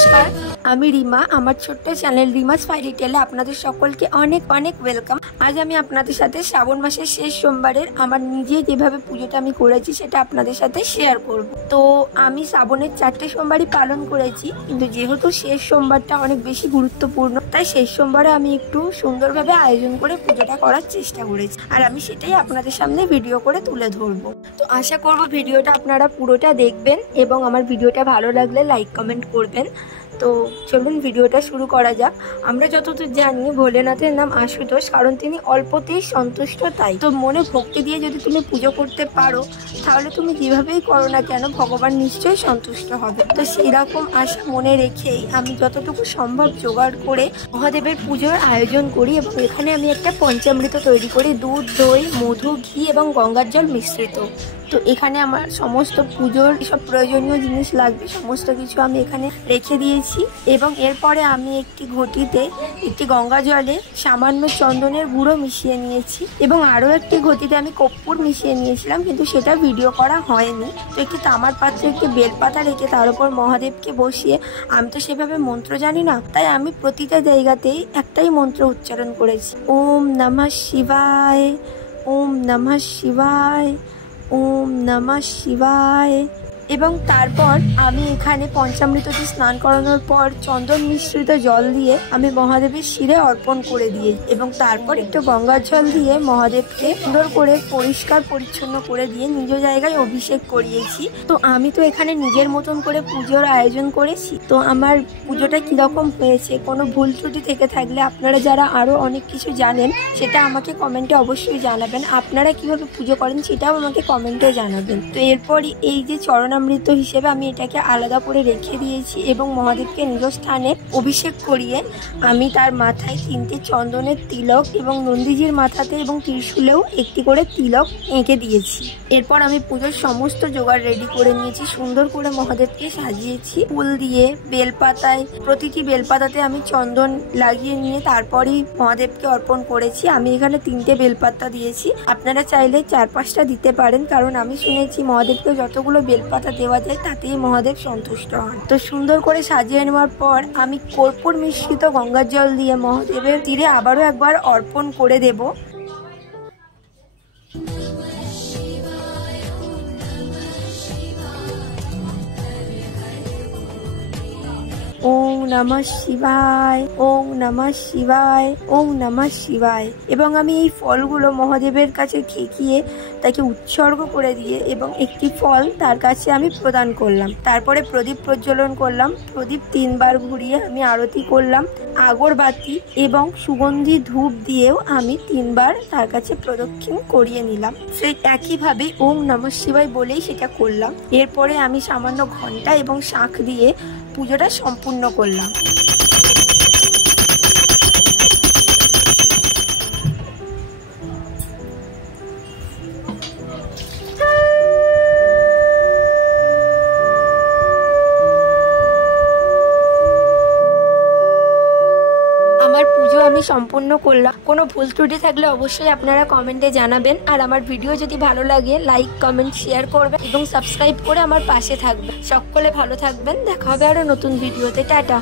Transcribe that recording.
নমস্কার, আমি রিমা। আমার ছোট্ট চ্যানেল রিমাস ফাইরি টেলে আপনাদের সকলকে অনেক অনেক ওয়েলকাম। আজ আমি আপনাদের সাথে শ্রাবণ মাসের শেষ সোমবারের আমার নিজে যেভাবে পুজোটা আমি করেছি সেটা আপনাদের সাথে শেয়ার করব। তো আমি শ্রাবণের 4টে সোমবারই পালন করেছি, কিন্তু যেহেতু শেষ সোমবারটা অনেক বেশি গুরুত্বপূর্ণ, তাই শেষ সোমবারে আমি একটু সুন্দরভাবে আয়োজন করে পুজোটা করার চেষ্টা করেছি, আর আমি সেটাই আপনাদের সামনে ভিডিও করে তুলে ধরবো। তো আশা করব ভিডিওটা আপনারা পুরোটা দেখবেন এবং আমার ভিডিওটা ভালো লাগলে লাইক কমেন্ট করবেন। তো চলুন ভিডিওটা শুরু করা যাক। আমরা যতদূর জানি ভোলেনাথের নাম আশুতোষ, কারণ তিনি অল্পতেই সন্তুষ্ট। তাই তো মনে ভক্তি দিয়ে যদি তুমি পুজো করতে পারো, তাহলে তুমি যেভাবেই করো না কেন ভগবান নিশ্চয়ই সন্তুষ্ট হবে। তো সেই রকম আশা মনে রেখেই আমি যতটুকু সম্ভব জোগাড় করে মহাদেবের পুজোর আয়োজন করি, এবং এখানে আমি একটা পঞ্চামৃত তৈরি করি, দুধ, দই, মধু, ঘি এবং গঙ্গার জল মিশ্রিত। তো এখানে আমার সমস্ত পুজোর সব প্রয়োজনীয় জিনিস লাগবে, সমস্ত কিছু আমি এখানে রেখে দিয়েছি। এবং এরপরে আমি একটি ঘটিতে একটি গঙ্গা জলে সামান্য চন্দনের গুঁড়ো মিশিয়ে নিয়েছি, এবং আরও একটি ঘটিতে আমি কর্পূর মিশিয়ে নিয়েছিলাম, কিন্তু সেটা ভিডিও করা হয়নি। তো একটি তামার পাত্রে একটি বেলপাতা রেখে তার উপর মহাদেবকে বসিয়ে, আমি তো সেভাবে মন্ত্র জানি না, তাই আমি প্রতিটা জায়গাতেই একটাই মন্ত্র উচ্চারণ করেছি, ওম নমঃ শিবায়, ওম নমঃ শিবায়, ওম নমঃ শিবায়। এবং তারপর আমি এখানে পঞ্চামৃতটি স্নান করানোর পর চন্দন মিশ্রিত জল দিয়ে আমি মহাদেবের শিরে অর্পণ করে দিই, এবং তারপর একটু গঙ্গার জল দিয়ে মহাদেবকে সুন্দর করে পরিষ্কার পরিচ্ছন্ন করে দিয়ে নিজ জায়গায় অভিষেক করিয়েছি। তো আমি তো এখানে নিজের মতন করে পুজোর আয়োজন করেছি। তো আমার পুজোটা কীরকম হয়েছে, কোনো ভুল ত্রুটি থেকে থাকলে আপনারা যারা আরও অনেক কিছু জানেন সেটা আমাকে কমেন্টে অবশ্যই জানাবেন। আপনারা কীভাবে পুজো করেন সেটাও আমাকে কমেন্টে জানাবেন। তো এরপরই এই যে চরণামৃত হিসেবে আমি এটাকে আলাদা করে রেখে দিয়েছি, এবং মহাদেবকে নিজ স্থানে অভিষেক করিয়ে আমি তার মাথায় 3টে চন্দনের তিলক এবং নন্দীজির মাথাতে এবং ত্রিশূলেও একটি করে তিলক এঁকে দিয়েছি। এরপর আমি পুজোর সমস্ত জোগাড় রেডি করে নিয়েছি, সুন্দর করে মহাদেবকে সাজিয়েছি ফুল দিয়ে, বেলপাতায় প্রতিটি বেলপাতাতে আমি চন্দন লাগিয়ে নিয়ে তারপরেই মহাদেবকে অর্পণ করেছি। আমি এখানে 3টে বেলপাতা দিয়েছি, আপনারা চাইলে 4-5টা দিতে পারেন, কারণ আমি শুনেছি মহাদেবকে যতগুলো বেলপাতা দেওয়া যায় তাতেই মহাদেব সন্তুষ্ট হন। তো সুন্দর করে সাজিয়ে নেওয়ার পর আমি কর্পূর মিশ্রিত গঙ্গার জল দিয়ে মহাদেবের তীরে আবারও একবার অর্পণ করে দেব। ওম নমঃ শিবায়, ওম নমঃ শিবায়, ওম নমঃ শিবায়। এবং আমি এই ফলগুলো মহাদেবের কাছে ঠেকিয়ে তাকে উৎসর্গ করে দিয়ে এবং একটি ফল তার কাছে আমি প্রদান করলাম। তারপরে প্রদীপ প্রজ্বলন করলাম, প্রদীপ 3বার ঘুরিয়ে আমি আরতি করলাম, আগরবাতি এবং সুগন্ধি ধূপ দিয়েও আমি 3বার তার কাছে প্রদক্ষিণ করিয়ে নিলাম। সেই একইভাবে ওম নমঃ শিবায় বলেই সেটা করলাম। এরপরে আমি সামান্য ঘণ্টা এবং শাঁখ দিয়ে পুজোটা সম্পূর্ণ করলাম। আমার পুজো আমি সম্পূর্ণ করলাম। কোনো ভুল ত্রুটি থাকলে অবশ্যই আপনারা কমেন্টে জানাবেন, আর আমার ভিডিও যদি ভালো লাগে লাইক কমেন্ট শেয়ার করবেন এবং সাবস্ক্রাইব করে আমার পাশে থাকবেন। সকলে ভালো থাকবেন, দেখা হবে আরো নতুন ভিডিওতে। টাটা।